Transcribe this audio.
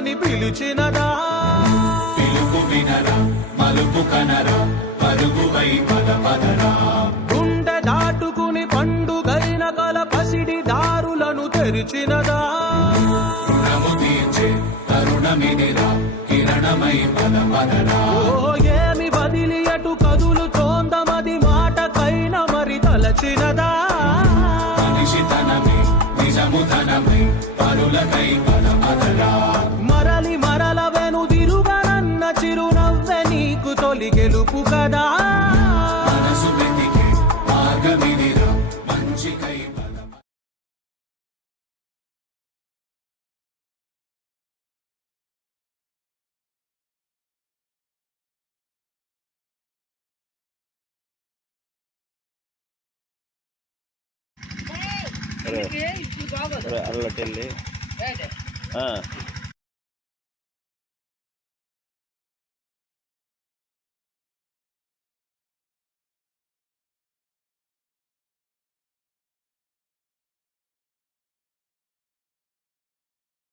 రమ్మని పిలిచినదా? పిలుపు వినరా మలుపు కనరా పరుగువై పద పదరా. గుండె దాటుకుని పండుగైన కల పసిడి దారులను తెరిచినదా? రుణము తీర్చే తరుణమిదిరా కిరణమై పద పదరా. ఓ ఏమి వదిలి అటు కదులుతోందమది మాటకైన మరి తలచినదా? మనిషితనమే నిజముతనమై పరులకై పద పదరా. మరలి మరల వెనుదిరుగనన్న చిరునవ్వె నీకు తొలి గెలుపు కదా? మనసు వెతికే మార్గమిదిరా మంచికై పద. అల్లటెళ్ళి